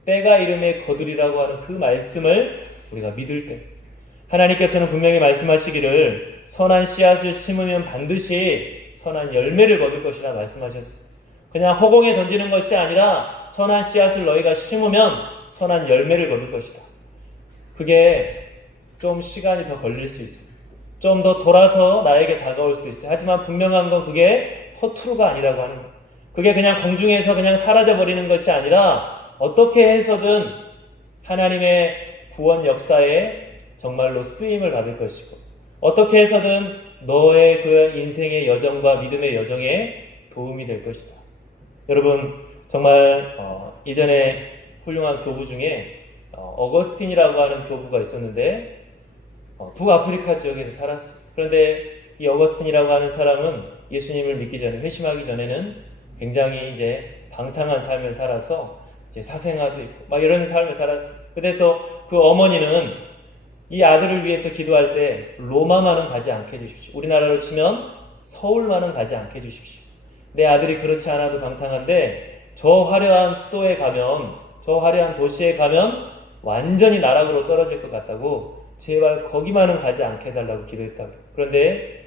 때가 이름에 거두리라고 하는 그 말씀을 우리가 믿을 때, 하나님께서는 분명히 말씀하시기를 선한 씨앗을 심으면 반드시 선한 열매를 거둘 것이라 말씀하셨어요. 그냥 허공에 던지는 것이 아니라 선한 씨앗을 너희가 심으면 선한 열매를 거둘 것이다. 그게 좀 시간이 더 걸릴 수 있어요. 좀 더 돌아서 나에게 다가올 수도 있어요. 하지만 분명한 건 그게 허투루가 아니라고 하는 거예요. 그게 그냥 공중에서 그냥 사라져버리는 것이 아니라 어떻게 해서든 하나님의 구원 역사에 정말로 쓰임을 받을 것이고, 어떻게 해서든 너의 그 인생의 여정과 믿음의 여정에 도움이 될 것이다. 여러분 정말 이전에 훌륭한 교부 중에 어거스틴이라고 하는 교부가 있었는데 북아프리카 지역에서 살았어요. 그런데 이 어거스틴이라고 하는 사람은 예수님을 믿기 전에, 회심하기 전에는 굉장히 이제 방탕한 삶을 살아서 이제 사생아도 있고 막 이런 삶을 살았어요. 그래서 그 어머니는 이 아들을 위해서 기도할 때 로마만은 가지 않게 해주십시오. 우리나라로 치면 서울만은 가지 않게 해주십시오. 내 아들이 그렇지 않아도 방탕한데 저 화려한 수도에 가면, 저 화려한 도시에 가면 완전히 나락으로 떨어질 것 같다고 제발 거기만은 가지 않게 해달라고 기도했다고. 그런데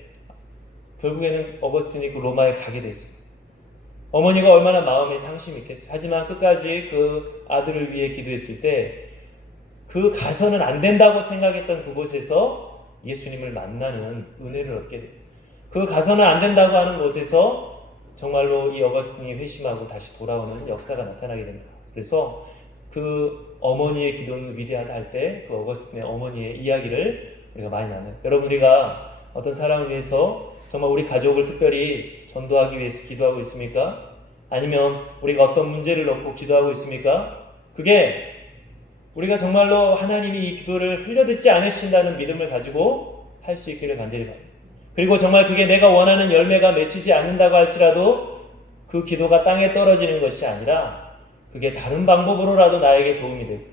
결국에는 어거스틴이 그 로마에 가게 됐어요. 어머니가 얼마나 마음에 상심이 있겠어요. 하지만 끝까지 그 아들을 위해 기도했을 때 그 가서는 안 된다고 생각했던 그곳에서 예수님을 만나는 은혜를 얻게 돼요. 그 가서는 안 된다고 하는 곳에서 정말로 이 어거스틴이 회심하고 다시 돌아오는 역사가 나타나게 됩니다. 그래서 그 어머니의 기도는 위대하다 할 때 그 어거스틴의 어머니의 이야기를 우리가 많이 나눠요. 여러분, 우리가 어떤 사람을 위해서 정말 우리 가족을 특별히 전도하기 위해서 기도하고 있습니까? 아니면 우리가 어떤 문제를 놓고 기도하고 있습니까? 그게 우리가 정말로 하나님이 이 기도를 흘려듣지 않으신다는 믿음을 가지고 할 수 있기를 간절히 바랍니다. 그리고 정말 그게 내가 원하는 열매가 맺히지 않는다고 할지라도 그 기도가 땅에 떨어지는 것이 아니라 그게 다른 방법으로라도 나에게 도움이 되고,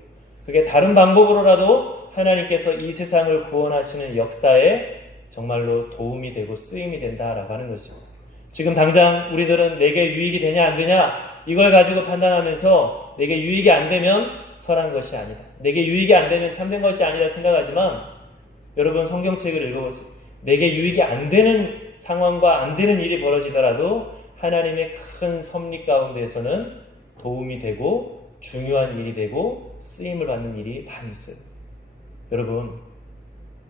그게 다른 방법으로라도 하나님께서 이 세상을 구원하시는 역사에 정말로 도움이 되고 쓰임이 된다라고 하는 것입니다. 지금 당장 우리들은 내게 유익이 되냐 안 되냐 이걸 가지고 판단하면서 내게 유익이 안 되면 선한 것이 아니다, 내게 유익이 안 되면 참된 것이 아니라 생각하지만, 여러분 성경책을 읽어보세요. 내게 유익이 안 되는 상황과 안 되는 일이 벌어지더라도 하나님의 큰 섭리 가운데에서는 도움이 되고 중요한 일이 되고 쓰임을 받는 일이 많이 있어요. 여러분,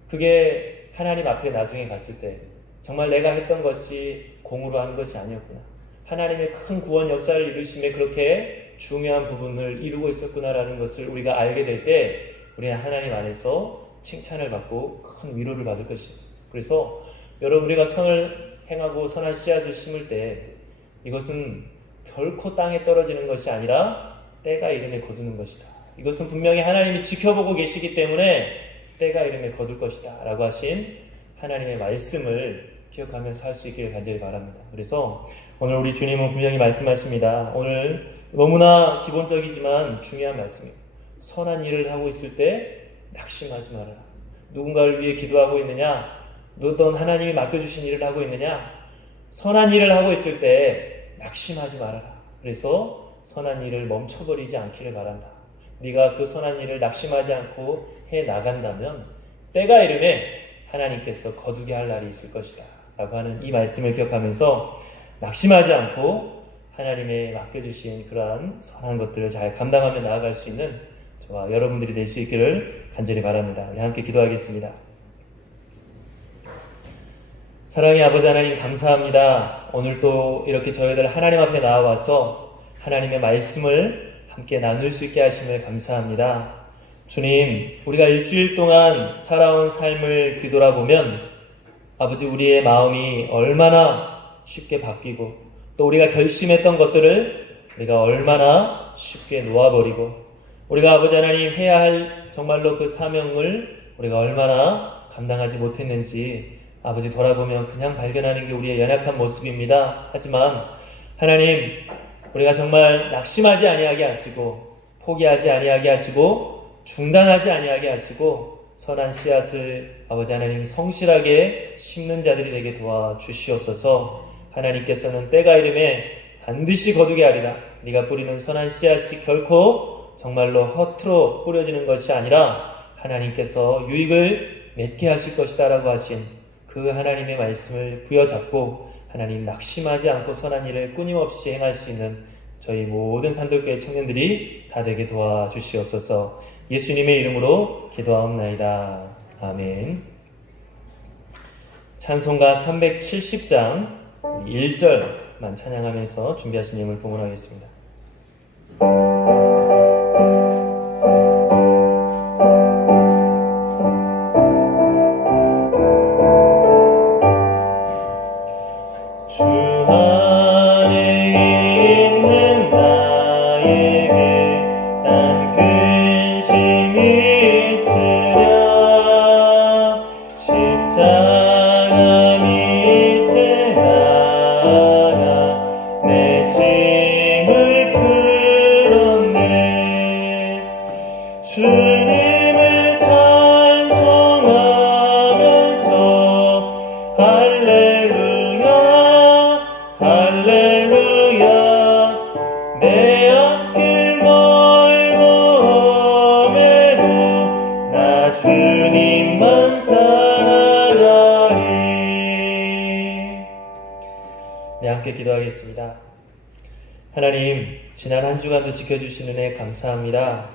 그게 하나님 앞에 나중에 갔을 때 정말 내가 했던 것이 공으로 한 것이 아니었구나, 하나님의 큰 구원 역사를 이루심에 그렇게 중요한 부분을 이루고 있었구나라는 것을 우리가 알게 될 때 우리는 하나님 안에서 칭찬을 받고 큰 위로를 받을 것입니다. 그래서 여러분, 우리가 선을 행하고 선한 씨앗을 심을 때 이것은 결코 땅에 떨어지는 것이 아니라 때가 이름에 거두는 것이다. 이것은 분명히 하나님이 지켜보고 계시기 때문에 때가 이름에 거둘 것이다 라고 하신 하나님의 말씀을 기억하면서 할 수 있기를 간절히 바랍니다. 그래서 오늘 우리 주님은 분명히 말씀하십니다. 오늘 너무나 기본적이지만 중요한 말씀입니다. 선한 일을 하고 있을 때 낙심하지 말아라. 누군가를 위해 기도하고 있느냐? 너는 하나님이 맡겨주신 일을 하고 있느냐? 선한 일을 하고 있을 때 낙심하지 말아라. 그래서 선한 일을 멈춰버리지 않기를 바란다. 네가 그 선한 일을 낙심하지 않고 해 나간다면 때가 이름에 하나님께서 거두게 할 날이 있을 것이다 라고 하는 이 말씀을 기억하면서 낙심하지 않고 하나님의 맡겨주신 그러한 선한 것들을 잘 감당하며 나아갈 수 있는 저와 여러분들이 될 수 있기를 간절히 바랍니다. 우리 함께 기도하겠습니다. 사랑의 아버지 하나님, 감사합니다. 오늘 또 이렇게 저희들 하나님 앞에 나와서 하나님의 말씀을 함께 나눌 수 있게 하심을 감사합니다. 주님, 우리가 일주일 동안 살아온 삶을 뒤돌아보면 아버지, 우리의 마음이 얼마나 쉽게 바뀌고 또 우리가 결심했던 것들을 우리가 얼마나 쉽게 놓아버리고 우리가 아버지 하나님 해야 할 정말로 그 사명을 우리가 얼마나 감당하지 못했는지 아버지 돌아보면 그냥 발견하는 게 우리의 연약한 모습입니다. 하지만 하나님, 우리가 정말 낙심하지 아니하게 하시고 포기하지 아니하게 하시고 중단하지 아니하게 하시고 선한 씨앗을 아버지 하나님 성실하게 심는 자들이 되게 도와주시옵소서. 하나님께서는 때가 이름에 반드시 거두게 하리라. 네가 뿌리는 선한 씨앗이 결코 정말로 허투루 뿌려지는 것이 아니라 하나님께서 유익을 맺게 하실 것이다 라고 하신 그 하나님의 말씀을 부여잡고 하나님 낙심하지 않고 선한 일을 끊임없이 행할 수 있는 저희 모든 산돌교회 청년들이 다 되게 도와주시옵소서. 예수님의 이름으로 기도하옵나이다. 아멘. 찬송가 370장 1절만 찬양하면서 준비하신 예물 봉헌하겠습니다. 주 안에 있는 나에게 난 근심이 있으랴. 십자가 밑에 나아가 내 짐을 풀었네. 주님을 찬송하면서 할렐루야 할렐루야. 내 앞길 멀고 험해도 나 주님만 따라가리. 네, 함께 기도하겠습니다. 하나님, 지난 한 주간도 지켜주신 은혜 감사합니다.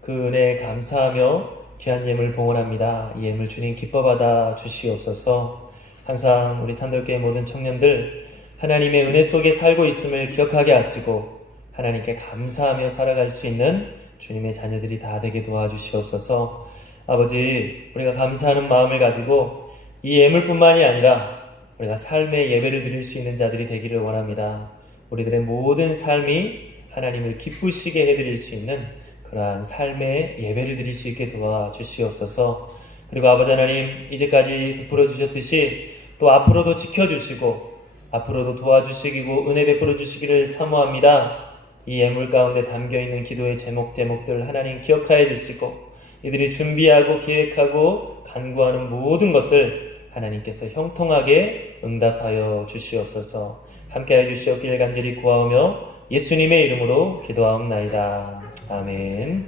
그 은혜에 감사하며 귀한 예물 봉헌합니다. 이 예물 주님 기뻐 받아 주시옵소서. 항상 우리 산돌교회 모든 청년들 하나님의 은혜 속에 살고 있음을 기억하게 하시고 하나님께 감사하며 살아갈 수 있는 주님의 자녀들이 다 되게 도와주시옵소서. 아버지, 우리가 감사하는 마음을 가지고 이 예물뿐만이 아니라 우리가 삶의 예배를 드릴 수 있는 자들이 되기를 원합니다. 우리들의 모든 삶이 하나님을 기쁘시게 해드릴 수 있는 그러한 삶의 예배를 드릴 수 있게 도와주시옵소서. 그리고 아버지 하나님, 이제까지 베풀어 주셨듯이 또 앞으로도 지켜주시고 앞으로도 도와주시고 은혜 베풀어 주시기를 사모합니다. 이 예물 가운데 담겨있는 기도의 제목들 하나님 기억하여 주시고 이들이 준비하고 기획하고 간구하는 모든 것들 하나님께서 형통하게 응답하여 주시옵소서. 함께하여 주시옵기를 간절히 구하오며 예수님의 이름으로 기도하옵나이다. 아멘.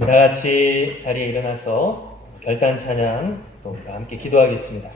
다 같이 자리에 일어나서 결단 찬양 또 함께 기도하겠습니다.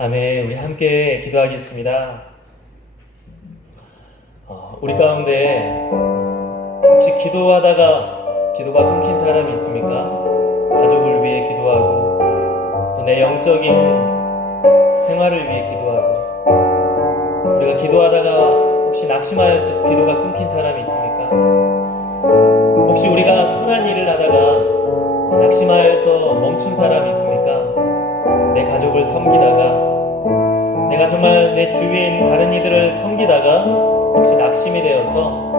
아멘. 우리 함께 기도하겠습니다. 우리 가운데 혹시 기도하다가 기도가 끊긴 사람이 있습니까? 가족을 위해 기도하고 또 내 영적인 생활을 위해 기도하고, 우리가 기도하다가 혹시 낙심하여서 기도가 끊긴 사람이 있습니까? 혹시 우리가 선한 일을 하다가 낙심하여서 멈춘 사람이 있습니까? 내 가족을 섬기다가, 내가 정말 내 주위에 있는 다른 이들을 섬기다가 혹시 낙심이 되어서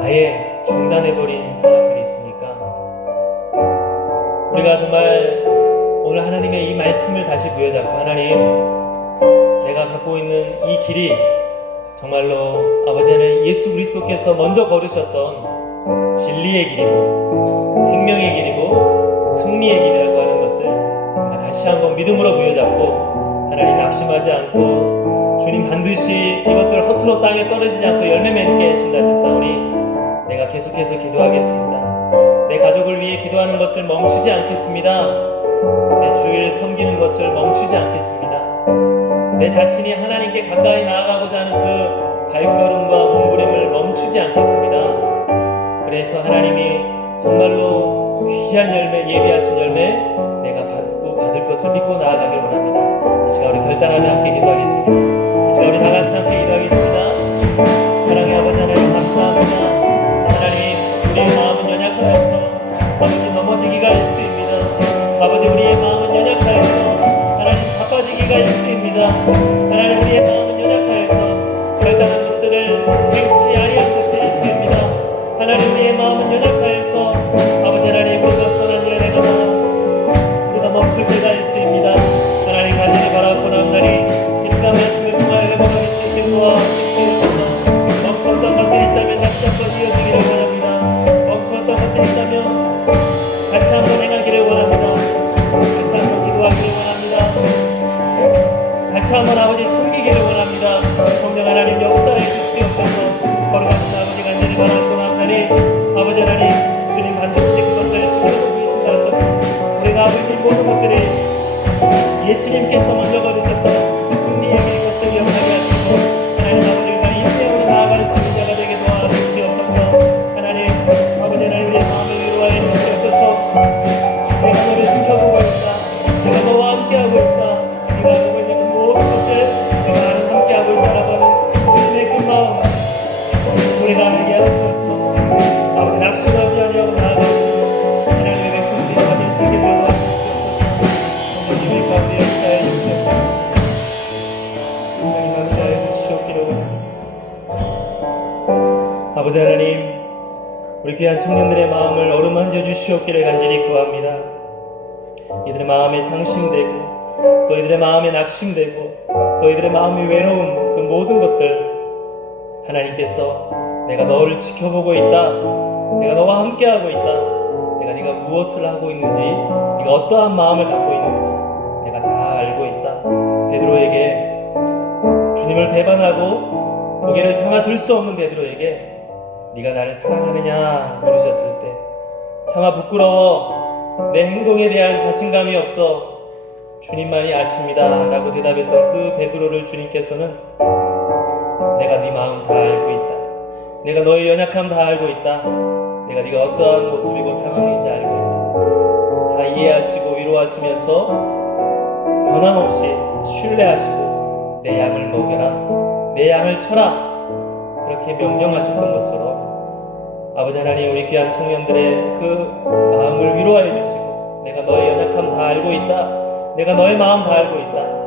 아예 중단해버린 사람들이 있습니까? 우리가 정말 오늘 하나님의 이 말씀을 다시 부여잡고, 하나님, 내가 갖고 있는 이 길이 정말로 아버지는 예수 그리스도께서 먼저 걸으셨던 진리의 길이고 생명의 길이고 승리의 길이라고 하는 것을 다시 한번 믿음으로 부여잡고, 하나님 낙심하지 않고 주님 반드시 이것들 허투루 땅에 떨어지지 않고 열매 맺게 하신다 하셨사오니 내가 계속해서 기도하겠습니다. 내 가족을 위해 기도하는 것을 멈추지 않겠습니다. 내 주위를 섬기는 것을 멈추지 않겠습니다. 내 자신이 하나님께 가까이 나아가고자 하는 그 발걸음과 몸부림을 멈추지 않겠습니다. 그래서 하나님이 정말로 귀한 열매, 예비하신 열매 내가 받을 것을 믿고 나아가길 원합니다. 이 시간 우리 결단하며 함께 기도하겠습니다. 이 시간 우리 다 같이 함께 기도하겠습니다. 사랑의 아버지 하나님 감사합니다. 하나님, 우리의 마음은 연약하여서 아버지 넘어지기가 일수입니다. 아버지, 우리의 마음은 연약하여서 하나님 자빠지기가 일수입니다. 하나님, 우리의 마음은 연약하여서 결단한 것들을 행치 아니할 것이 일수입니다. 하나님, 우리의 마음은 연약하여서 아버지 하나님, 우리가 선한 일을 해거나 우리가 멈출 때가 일수입니다. 하나님, 간절히 바라고 나오나니 이 시간 말씀을 통하여 회복하게 주시고 도와주시옵소서. 멈췄던 것들이 있다면 다시 한번 이어지기를 원합니다. 멈췄던 것들이 있다면 다시 한번 행하기를 원합니다. 다시 한번 기도하기를 원합니다. 다시 한번 아버지 숨기기를 원합니다. 성령 하나님 역사해 주시옵소서. 걸어가신 아버지 간절히 바라고 나오나니 아버지 하나님, 주님 반드시 그것을 지켜주고 계신다 하소서. 우리가 아버지 모든 것들이 예수님께서 먼저 걸으셨던 그 승리의 길것을 기억하게 하시고, 하나님 아버지가 인생으로 나아갈 수 있는 자가 되게 도와주시옵소서. 하나님 아버지, 하나님 우리의 마음을 위로하여 주시옵소서. 내가 너를 지켜보고 있다, 내가 너와 함께하고 있다, 네가 하고 있는 모든 것들 내가 나는 함께하고 있다라고 하는 주님의 그 마음 우리가 알게 하소서. 아버지, 낙심하지 아니하고 나아가는 하나님의 백성들이 가진 세계를 도와주시옵소서. 성령님의 가운데 역사해 주시옵소서. 성령님 역사해 주시옵기를 원합니다. 아버지 하나님, 우리 귀한 청년들의 마음을 어루만져 주시옵기를 간절히 구합니다. 이들의 마음에 상심되고 또 이들의 마음에 낙심되고 또 이들의 마음이 외로운 그 모든 것들, 하나님께서 내가 너를 지켜보고 있다, 내가 너와 함께하고 있다, 내가 네가 무엇을 하고 있는지, 네가 어떠한 마음을 갖고 있는지 내가 다 알고 있다. 베드로에게, 주님을 배반하고 고개를 차마 들 수 없는 베드로에게 네가 나를 사랑하느냐 물으셨을 때 차마 부끄러워 내 행동에 대한 자신감이 없어 주님만이 아십니다 라고 대답했던 그 베드로를 주님께서는 내가 네 마음 다 알고 있다, 내가 너의 연약함 다 알고 있다, 내가 네가 어떠한 모습이고 상황인지 알고 있다, 다 이해하시고 위로하시면서 변함없이 신뢰하시고 내 양을 먹여라, 내 양을 쳐라, 그렇게 명령하셨던 것처럼 아버지 하나님, 우리 귀한 청년들의 그 마음을 위로하여 주시고 내가 너의 연약함 다 알고 있다, 내가 너의 마음 다 알고 있다,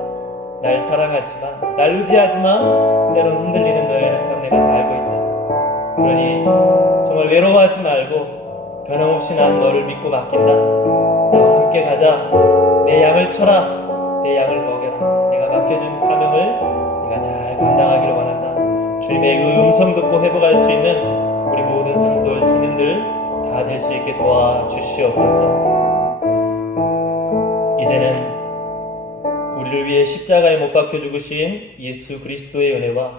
날 사랑하지만 날 의지하지만 때론 흔들리는 너의 연약함 내가 다 알고 있다. 그러니 정말 외로워하지 말고 변함없이 난 너를 믿고 맡긴다, 나와 함께 가자, 내 양을 쳐라, 내 양을 먹여라, 내가 맡겨준 사명을 네가 잘 감당하기를 원한다. 주님의 그 음성 듣고 회복할 수 있는 우리 모든 성도들, 청년들 다 될 수 있게 도와주시옵소서. 이제는 우리를 위해 십자가에 못 박혀 죽으신 예수 그리스도의 은혜와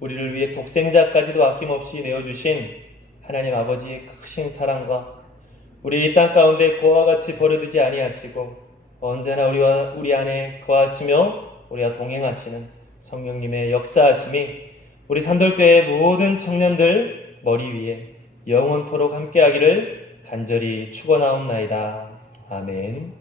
우리를 위해 독생자까지도 아낌없이 내어주신 하나님 아버지의 크신 사랑과 우리 이 땅 가운데 그와 같이 버려두지 아니하시고 언제나 우리 안에 거하시며 우리와 동행하시는 성령님의 역사하심이 우리 산돌교회 모든 청년들 머리 위에 영원토록 함께하기를 간절히 축원하옵나이다. 아멘.